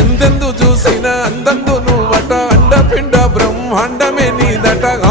ఎందెందు చూసిన అందందు నువ్వట పిండ బ్రహ్మాండమే నీదట